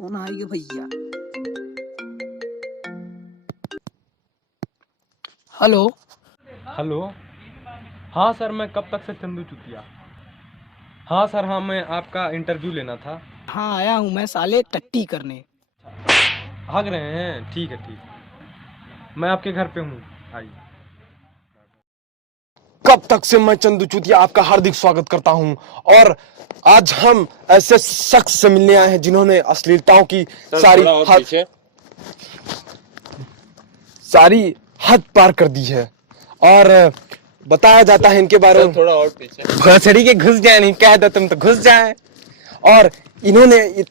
Phone आ गया भैया। Hello. Hello. हाँ सर, मैं कब तक से चंदू चुतिया। हाँ सर, हाँ मैं आपका इंटरव्यू लेना था। हाँ आया हूँ मैं साले टट्टी करने। भाग रहे हैं? ठीक है ठीक, मैं आपके घर पे हूँ, आइए। कब तक से मैं चंदू चूतिया आपका हार्दिक स्वागत करता हूं। और आज हम ऐसे शख्स से मिलने आए हैं जिन्होंने अश्लीलताओं की सारी हद पार कर दी है। और बताया जाता है इनके बारे में, थोड़ा और पीछे भोसड़ी के घुस जाए, नहीं कह दो तुम तो घुस जाए। और इन्होंने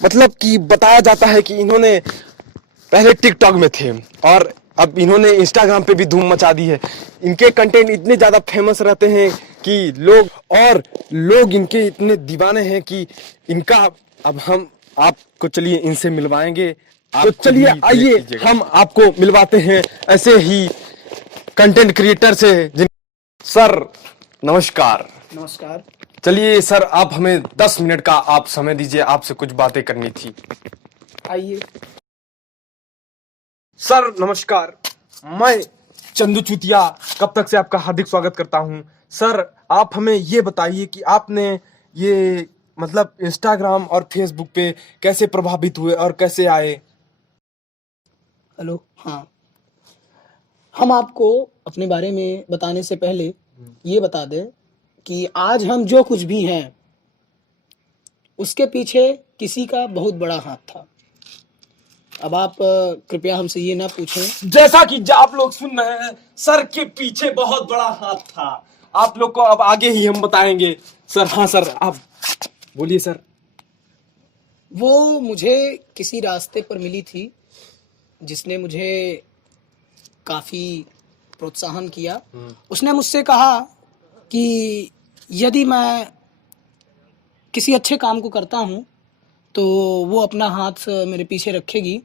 मतलब कि बताया जाता है कि इन्होंने पहले टिकटॉक में थे और अब इन्होंने इंस्टाग्राम पे भी धूम मचा दी है। इनके कंटेंट इतने ज्यादा फेमस रहते हैं कि लोग इनके इतने दीवाने हैं कि इनका अब हम आपको चलिए इनसे मिलवाएंगे। तो चलिए आइए हम आपको मिलवाते हैं ऐसे ही कंटेंट क्रिएटर से सर नमस्कार। नमस्कार। चलिए सर, आप हमें 10 मिनट का आप समय दीजिए, आपसे कुछ बातें करनी थी। आइए। सर नमस्कार, मैं चंदू चूतिया कब तक से आपका हार्दिक स्वागत करता हूं। सर आप हमें ये बताइए कि आपने ये मतलब इंस्टाग्राम और फेसबुक पे कैसे प्रभावित हुए और कैसे आए। हेलो। हाँ, हम आपको अपने बारे में बताने से पहले ये बता दें कि आज हम जो कुछ भी हैं उसके पीछे किसी का बहुत बड़ा हाथ था। अब आप कृपया हमसे ये ना पूछें। जैसा कि आप लोग सुन रहे हैं, सर के पीछे बहुत बड़ा हाथ था। आप लोग को अब आगे ही हम बताएंगे। सर हाँ सर, आप बोलिए सर। वो मुझे किसी रास्ते पर मिली थी जिसने मुझे काफ़ी प्रोत्साहन किया। उसने मुझसे कहा कि यदि मैं किसी अच्छे काम को करता हूँ तो वो अपना हाथ मेरे पीछे रखेगी।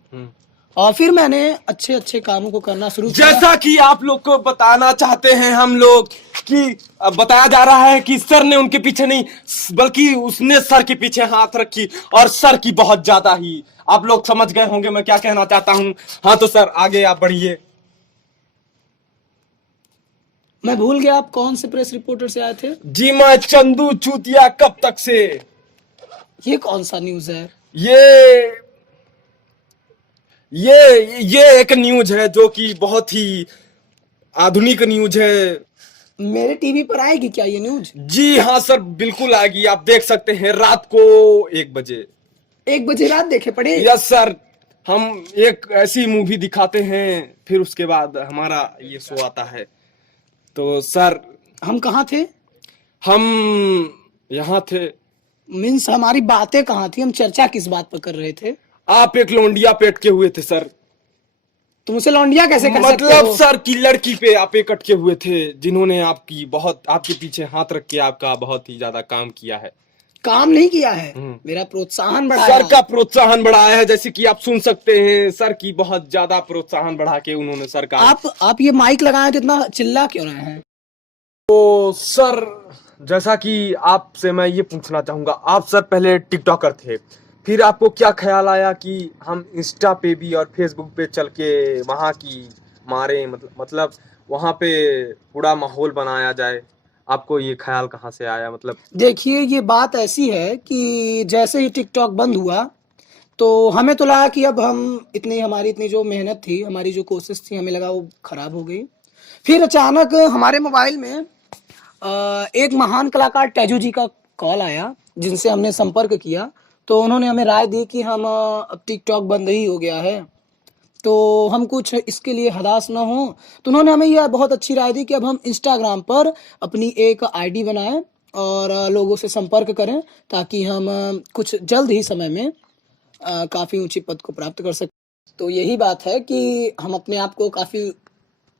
और फिर मैंने अच्छे अच्छे कामों को करना शुरू किया। जैसा कि आप लोग को बताना चाहते हैं हम लोग कि बताया जा रहा है कि सर ने उनके पीछे नहीं बल्कि उसने सर के पीछे हाथ रखी, और सर की बहुत ज्यादा ही। आप लोग समझ गए होंगे मैं क्या कहना चाहता हूं। हाँ तो सर आगे आप बढ़िए। मैं भूल गया आप कौन से प्रेस रिपोर्टर से आए थे। जी मैं चंदू चूतिया कब तक से। ये कौन सा न्यूज़ है? ये ये एक न्यूज है जो कि बहुत ही आधुनिक न्यूज है। मेरे टीवी पर आएगी क्या ये न्यूज़? जी हाँ सर, बिल्कुल आएगी। आप देख सकते हैं रात को 1 बजे। 1 बजे रात देखे पड़े? यस सर, हम एक ऐसी मूवी दिखाते हैं फिर उसके बाद हमारा ये शो आता है। तो सर हम कहाँ थे? हम यहाँ थे। मीन्स हमारी बातें कहाँ थी? हम चर्चा किस बात पर कर रहे थे? आप एक लौंडिया पे अटके हुए थे सर। तुम उसे लौंडिया कैसे कर सकते मतलब हो? सर की लड़की पे आप एक अटके हुए थे जिन्होंने आपके पीछे हाथ रख के आपका बहुत ही ज्यादा काम किया है। काम नहीं किया है, मेरा प्रोत्साहन बढ़ाया। सर का प्रोत्साहन बढ़ाया है, जैसे कि आप सुन सकते हैं सर की बहुत ज्यादा प्रोत्साहन बढ़ा के उन्होंने सर का। आप ये माइक लगाए तो इतना चिल्ला क्यों रहे हैं? तो सर जैसा कि आपसे मैं ये पूछना चाहूंगा, आप सर पहले टिकटॉकर थे, फिर आपको क्या ख्याल आया कि हम इंस्टा पे भी और फेसबुक पे चल के वहाँ की मारे मतलब वहाँ पे पूरा माहौल बनाया जाए। आपको ये ख्याल कहाँ से आया? मतलब देखिए ये बात ऐसी है कि जैसे ही टिकटॉक बंद हुआ तो हमें तो लगा कि अब हम हमारी इतनी जो मेहनत थी, हमारी जो कोशिश थी, हमें लगा वो खराब हो गई। फिर अचानक हमारे मोबाइल में एक महान कलाकार टैजू जी का कॉल आया जिनसे हमने संपर्क किया। तो उन्होंने हमें राय दी कि हम अब टिकटॉक बंद ही हो गया है तो हम कुछ इसके लिए हताश ना हो। तो उन्होंने हमें यह बहुत अच्छी राय दी कि अब हम इंस्टाग्राम पर अपनी एक आईडी बनाएं और लोगों से संपर्क करें ताकि हम कुछ जल्द ही समय में काफ़ी ऊंची पद को प्राप्त कर सकें। तो यही बात है कि हम अपने आप को काफ़ी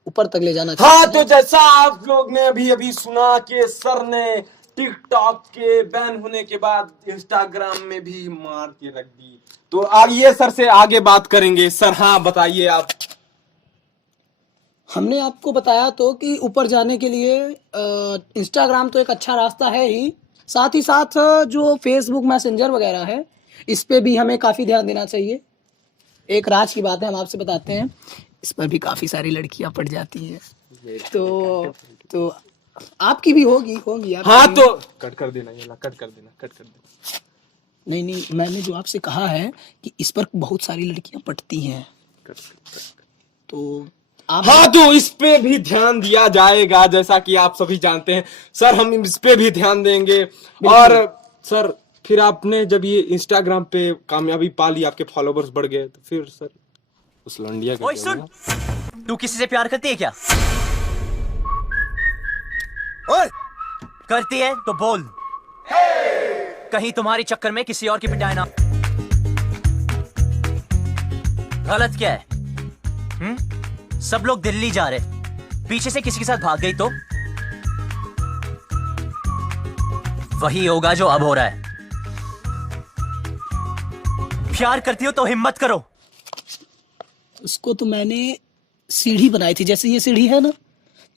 ऊपर तक ले जाना चाहते हाँ, हैं। तो जैसा आप लोग ने अभी अभी सुना कि सर ने टिकटॉक के बैन होने के बाद इंस्टाग्राम में भी मार के रख दी। तो आइए सर से आगे बात करेंगे। सर हाँ बताइए आप। हमने आपको बताया तो कि ऊपर जाने के लिए इंस्टाग्राम तो एक अच्छा रास्ता है ही, साथ ही साथ जो फेसबुक मैसेंजर वगैरह है इस पे भी हमें काफी ध्यान देना चाहिए। एक राज की बात है, हम आपसे बताते हैं, इस पर भी काफी सारी लड़कियां पड़ जाती हैं। तो आपकी भी होगी होगी आपकी हाँ भी। तो कट कर देना, ये ला, कट कर देना। नहीं नहीं, मैंने जो आपसे कहा है कि इस पर बहुत सारी लड़कियां पटती हैं, तो आप हाँ तो इस पे भी ध्यान दिया जाएगा, जैसा कि आप सभी जानते हैं सर, हम इस पे भी ध्यान देंगे। और सर फिर आपने जब ये इंस्टाग्राम पे कामयाबी पा ली, आपके फॉलोवर्स बढ़ गए, तो फिर सर उस लौंडिया का ओए क्या सुन, हुआ? तू किसी से प्यार करती है क्या? ओए, करती है तो बोल, कहीं तुम्हारी चक्कर में किसी और की पिटाई ना। गलत क्या है? सब लोग दिल्ली जा रहे, पीछे से किसी के साथ भाग गई तो वही होगा जो अब हो रहा है। प्यार करती हो तो हिम्मत करो। उसको तो मैंने सीढ़ी बनाई थी, जैसे ये सीढ़ी है ना,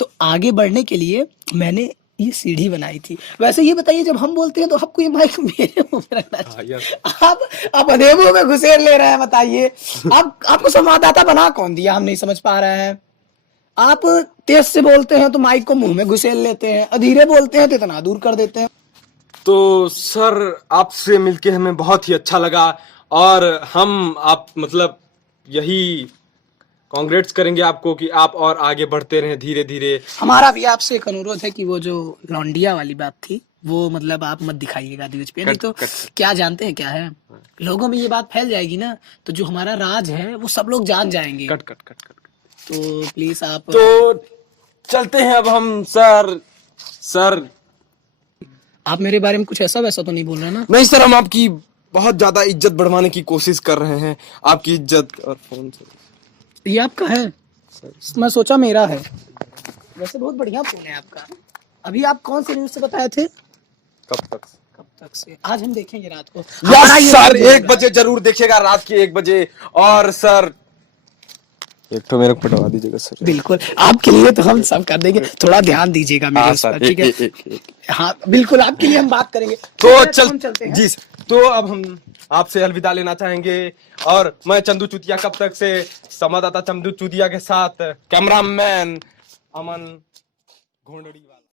तो आगे बढ़ने के लिए मैंने ये सीढ़ी बनाई थी। वैसे ये बताइए, जब हम बोलते हैं तो आपको ये माइक मेरे मुंह में रखना चाहिए। आप अधेबों में घुसेड़ ले रहे हैं, बताइए। आपको संवाददाता बना कौन दिया, हम नहीं समझ पा रहे हैं। आप तेज से बोलते हैं तो माइक को मुंह में घुसेड़ लेते हैं, धीरे बोलते हैं तो इतना दूर कर देते हैं। तो सर आपसे मिलके हमें बहुत ही अच्छा लगा, और हम आप मतलब यही कांग्रेट्स करेंगे आपको कि आप और आगे बढ़ते रहें धीरे धीरे। हमारा भी आपसे एक अनुरोध है कि वो जो लौंडिया वाली बात थी वो मतलब आप मत दिखाइएगा न्यूज पे, नहीं तो क्या जानते हैं क्या है, लोगों में ये बात फैल जाएगी ना, तो जो हमारा राज है वो सब लोग जान जाएंगे। Cut cut cut cut. तो प्लीज आप तो चलते हैं अब हम सर आप मेरे बारे में कुछ ऐसा वैसा तो नहीं बोल रहे ना? नहीं सर, हम आपकी बहुत ज्यादा इज्जत बढ़वाने की कोशिश कर रहे हैं, आपकी इज्जत। और फोन से ये आपका है? मैं सोचा मेरा है। वैसे बहुत बढ़िया फोन है आपका। अभी आप कौन से न्यूज से बताए थे? कब तक से आज हम देखेंगे रात को। यस सर, 1 बजे जरूर देखिएगा, रात के 1 बजे। और सर एक तो मेरे को पटवा दीजिएगा सर। बिल्कुल, आपके लिए तो हम सब कर देंगे, थोड़ा ध्यान दीजिएगा मेरे उस पर, ठीक है? हाँ बिल्कुल, आपके लिए हम बात करेंगे। तो हम चलते हैं। जी सर, तो अब हम आपसे अलविदा लेना चाहेंगे, और मैं चंदू चुतिया कब तक से संवाददाता चंदू चुतिया के साथ कैमरामैन अमन घोंडड़ी।